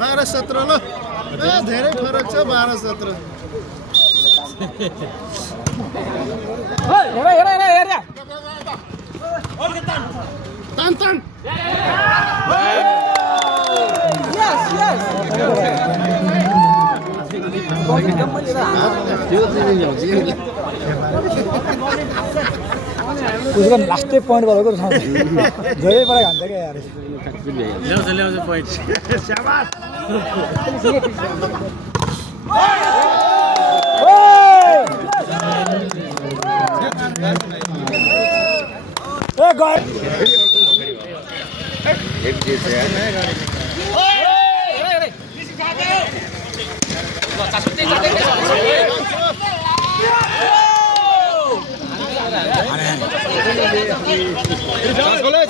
बाह्र 17 ल धेरै फरक छ 12 17 तान तान उसको लास्टै पोइन्ट भएको धेरै पढाइ हान्छ क्या यार ल्याउँछ पोइन्ट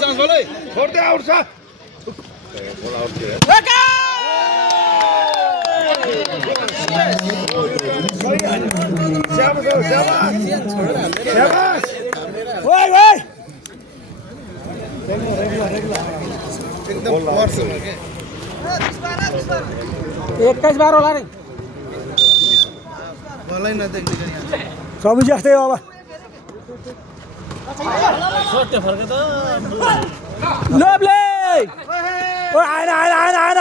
चान्स बोले छोड्दै आउट छ एक्काइस 12 होला नि मलाई नदेख्ने सबै जस्तै हो अब Lovely! Oh, आएन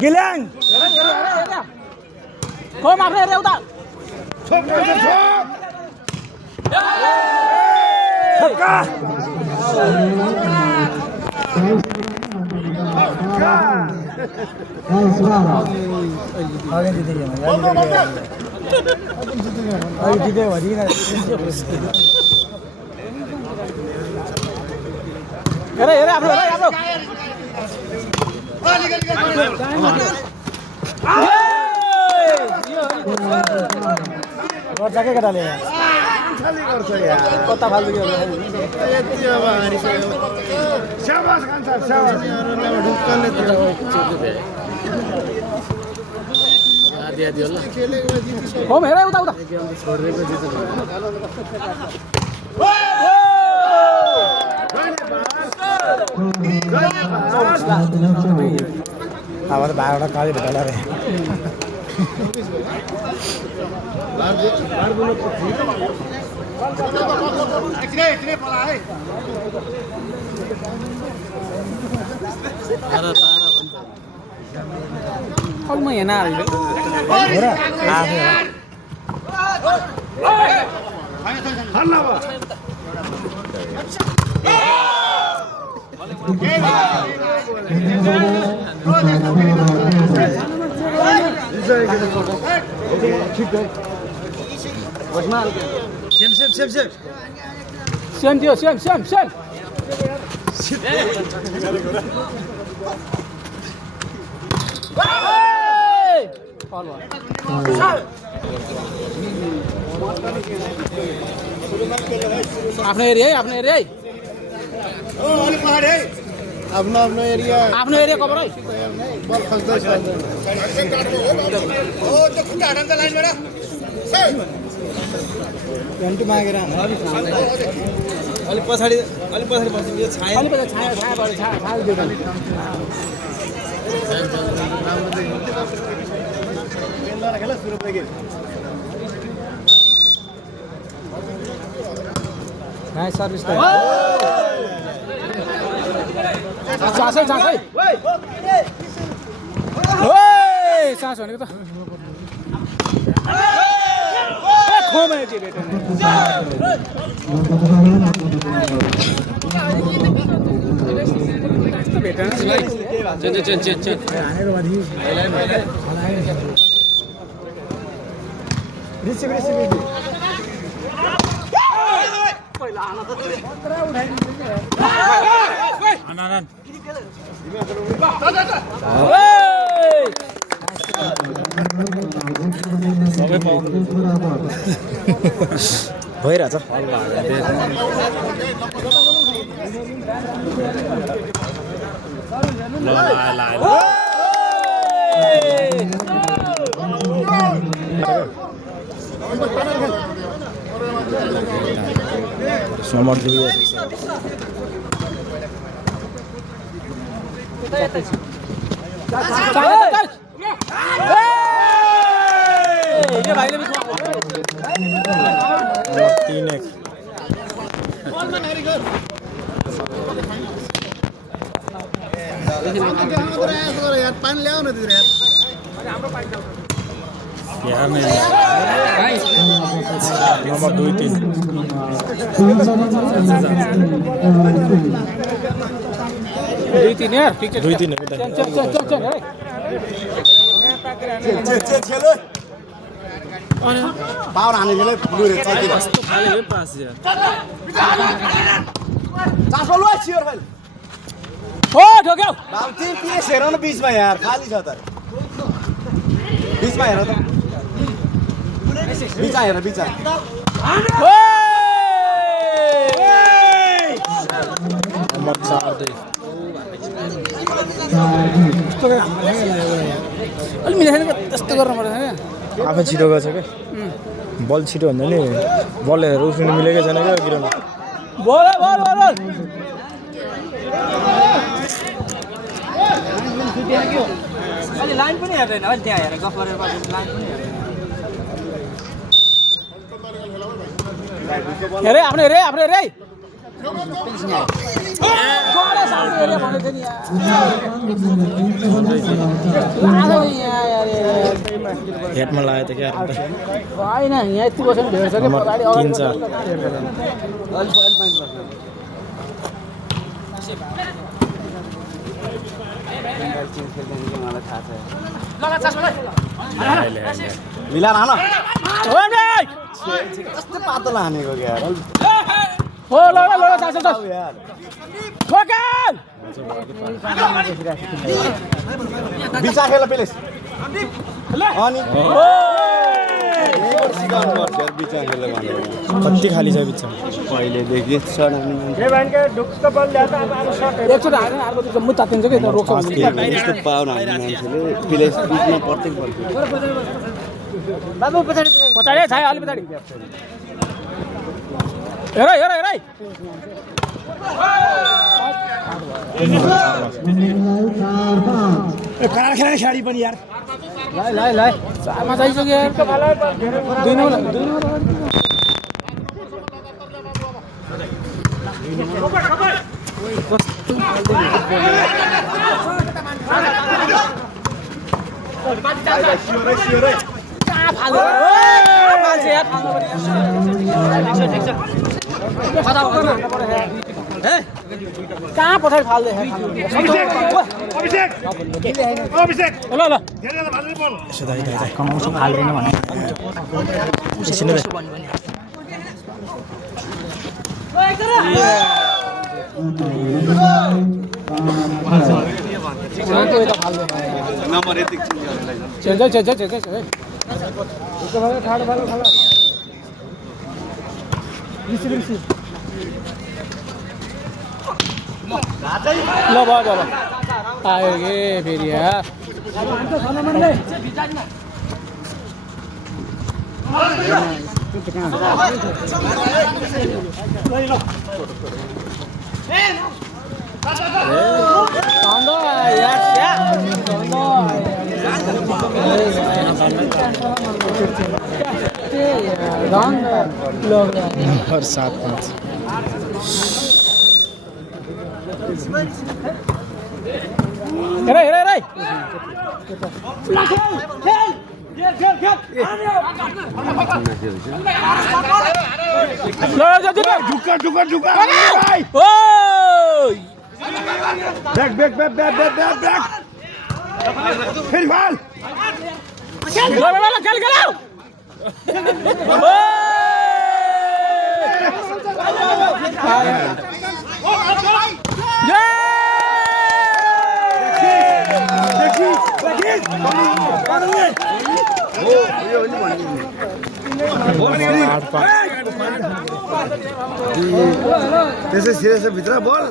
गिल्याङ कम आफ्नो हेरे उता के केटाले खाली गर्छ यार कता फाल्दो के यति अब हारिसक्यो स्याबास खान्छ स्याबास यहाँहरुलाई ढुक्कले आदि होला खेलेको जितिसक्यो होम हेरे उता उता छोडेको जित्छ अब त 12 वटा काली भेटला रे कल म हेर्न आयो हल्ला भयो सेम थियो सेम आफ्नो एरिया है आफ्नो आफ्नो एरिया आफ्नो एरिया कभर है बल खस्दैछ घन्टी मागेर अलिक पछाडि बस्नु यो छाया अलि पछि छाया दियो खेला सुरु देखि नाइस सर्भिस त चासै ओए चास भनेको त खोमा के बेटा चेन रिसिभ भइरहेछ समर यार पानी ल्याउ न दिदी यार नम्बर 2-3 2-3 यार ठीक छ 2-3 चल खेलो पावर हानेले लुरे चल्दै कस्तो खाले पास यार चासो लो छियर भाइ ओ ठोक्यौ बाल तीन पिएस हेर न बीचमा यार खाली छ त बीचमा हेर त बीचमा हेर बीचमा नम्बर 4 अलि मिलेन त्यस्तो गर्न पर्दैन आफै छिटो गएछ क्या बल छिटो भन्दा नि बल हेरेर उफ्रिनु मिलेकै छैन क्या गिराउनु बोल अलि लाइन पनि हेर्दैन अहिले त्यहाँ हेरेर गफ गरेर लाइन पनि हेरे आफ्नो हेरे हेडमा लाग्यो त क्या होइन यहाँ यति बसेर भेट्छ कि अगाडि 3-4 मिला हान कस्तो पातलो हानेको यार हो ल यार ठोकाल बिचा खेल पेलेस अनि सिकाउनु पर्छ यार बिचा खेल भनेर कति खाली छ बिचमा पहिलेदेखि छ एकचोटि हाल्यो अर्को दिन मुद्दा तातिन्छ कि रोक्छ यस्तो पाउन हान्ने मान्छेले पेलेस बिचमा प्रत्येक बल बाबु पछाडि छ अलि पछाडि हेर कहाँ खेलाडी पनि यार ल चारमा जाइसक्यो यार 2 नम्बर कहाँ पछाडि फाल्दै ल कमाउँछौँ हाल्दैन भने नम्बर यति चेन्ज ल भयो भयो आयो के फेरि यार नंबर 7-5 हेरे हेरे हेरे झुका झुका झुका back back back back back back back फिर बॉल खेल त्यसै सिरियस भित्र बल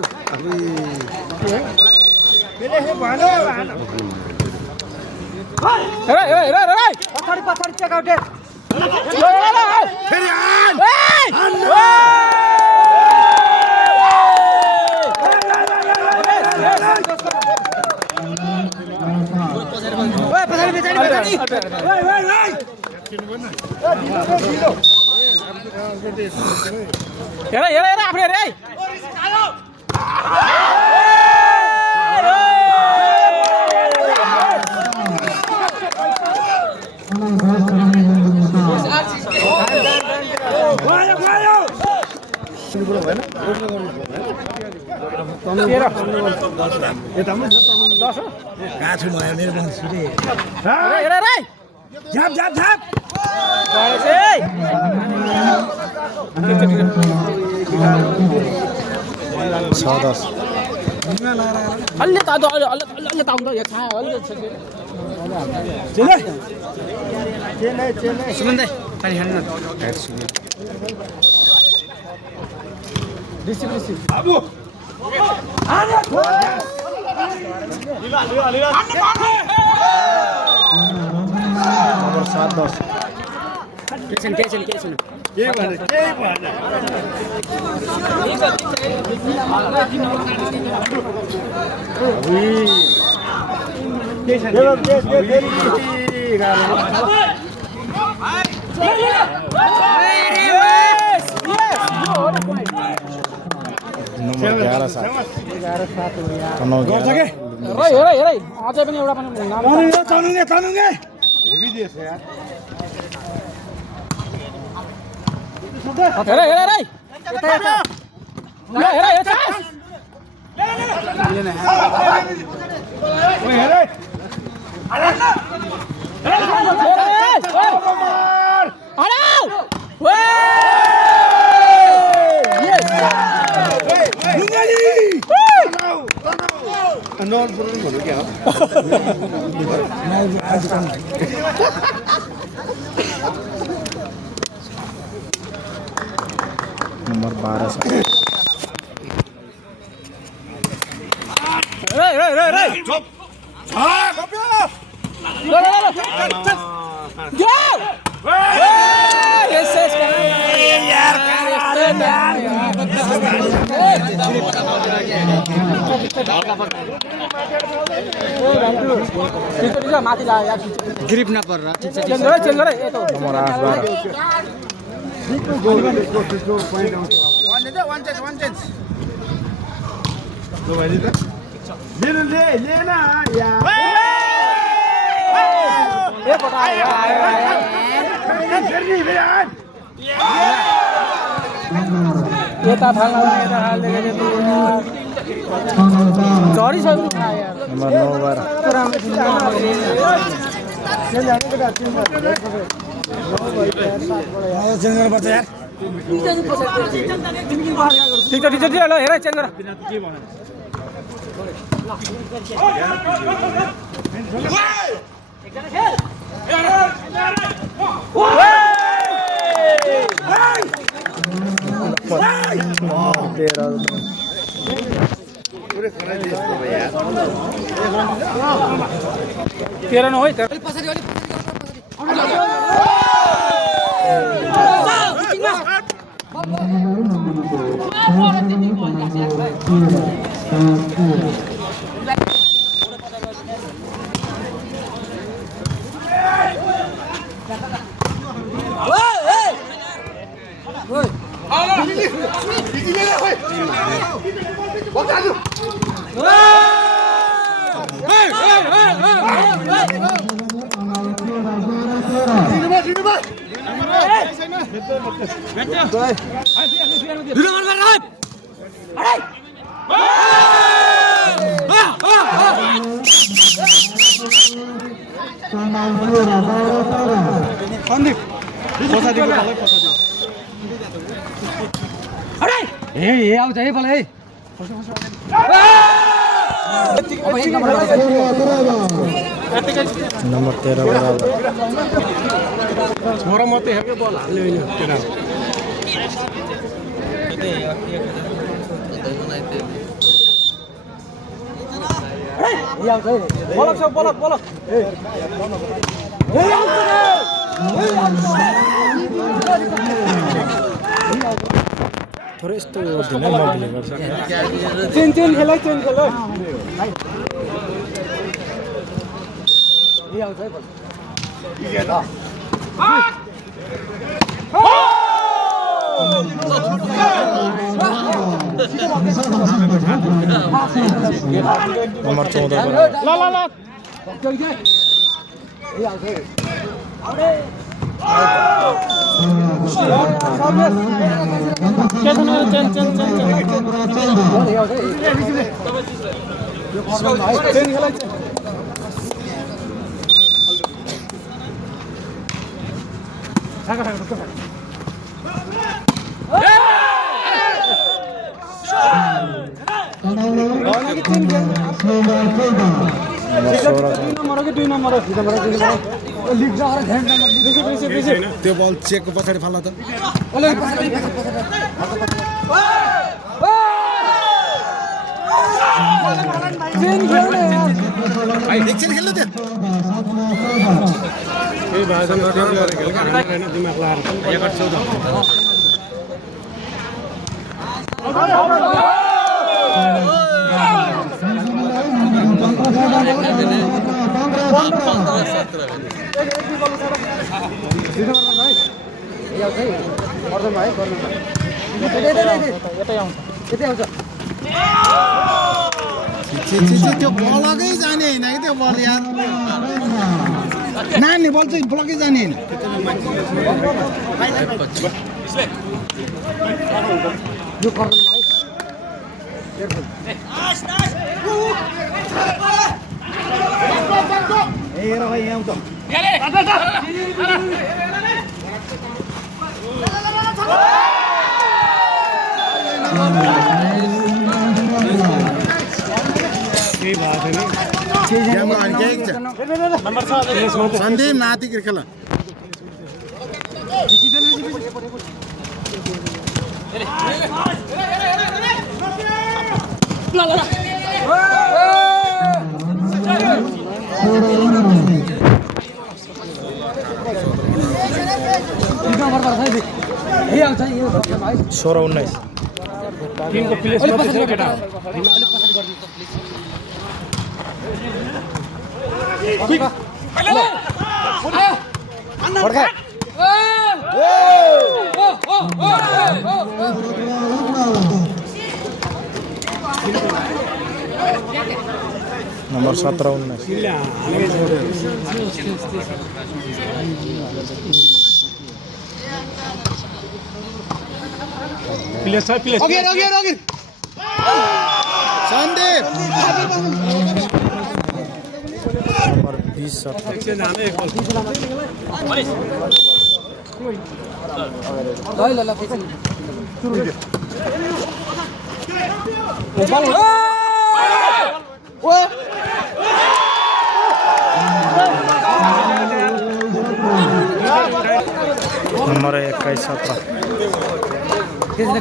हेरे हेरे हेरे हेरे पछाडी पछाडी चेक आउट फेरि हेरे हेरे हेरे आफ्नो हेरे झाप झाप झाप अलि त अलि त आउँदा यहाँ छाया अलि सुमन दाइ पानी खानु न रिसिभ रिसिभ बाबु नंबर 7-10 नंबर 11-7 हेरे हेरे अझै पनि एउटा पनि तनुगे हेभी दिएछ यार हेरे हेरे हेरे यता यता ल हेरे यता ओए हेरे नॉन प्रॉब्लम हो क्या नंबर 12 चुप हां कपियो Go! Yes, yes, यार माथि लाग्यो ग्रिप नपर चेन्ज गरे यता नंबर 8 लेना यार ये पता है ये ता थाला ये हाल देखे तू सॉरी सर यार नंबर 9 ठीक ल हेर चेन्ज गर12 13 हो है ए आउँछ है बल है नंबर 13 बराबर छोरा मात्रै हेर्के बल हाल्ने होइन केटा थोरै यस्तो गर्दैन नबुझ्ने गर्छ चेन खेल ए आउँछ है बल नंबर 14 बराबर ए आउँछ है त्यो बल चेकको पछाडि फाल्ला त एकछिन खेल्नु त्यो केही भाषण गरेर खेल्दैन दिमाग लाएर त्यो ब्लकै जाने होइन कि त्यो बल यार नानी बल चाहिँ ब्लकै जाने होइन सन्दीप नाति खेल सोह्र 19 टिमको प्लेस मात्रै छ केटा नंबर 17 19 प्लेस छ place Sandeep number 20 number 21 17 Oke,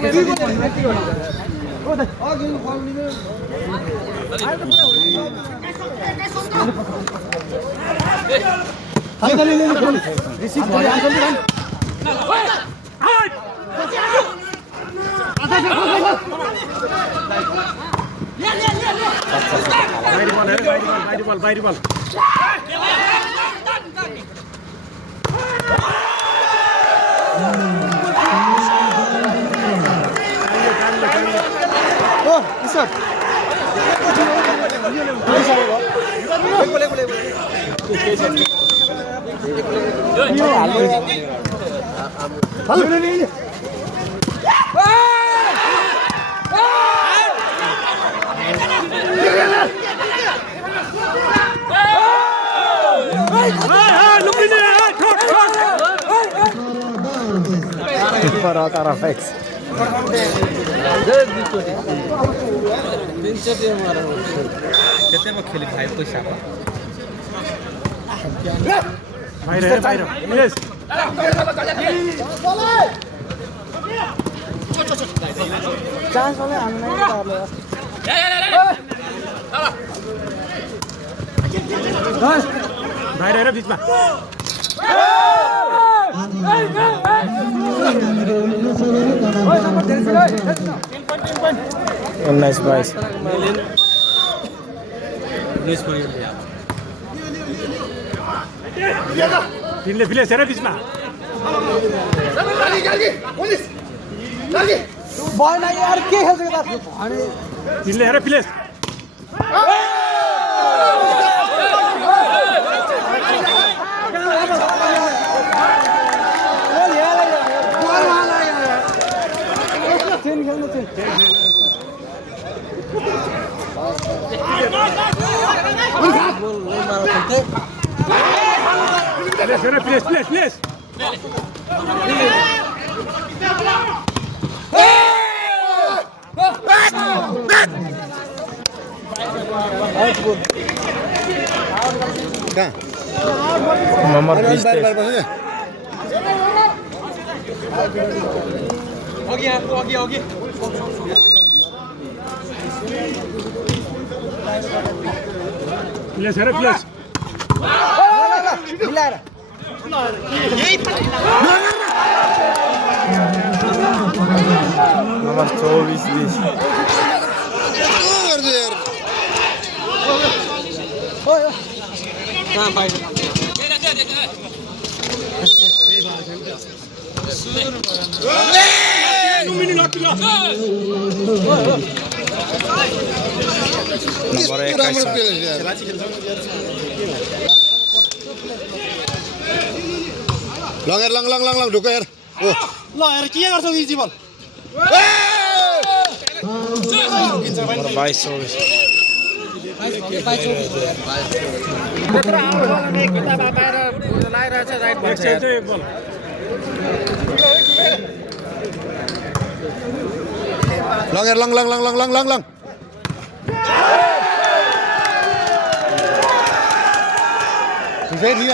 বাইরে বল Para Rex. বাইরে ইয়েস चान्स वाले हामीलाई বাইরে हेर बीचमा Nice boys. तिनले फिलेस हेर बीचमा भएन यार के खेल्छ त तिनले हेर फिलेस Please. Nomor 20. Ogi. Please. मिलाएर Nomor 24. Nomor 21. lang ढुक यार ओ ल हेर के गर्छौ इजी बल Nomor 22. lang Thế đi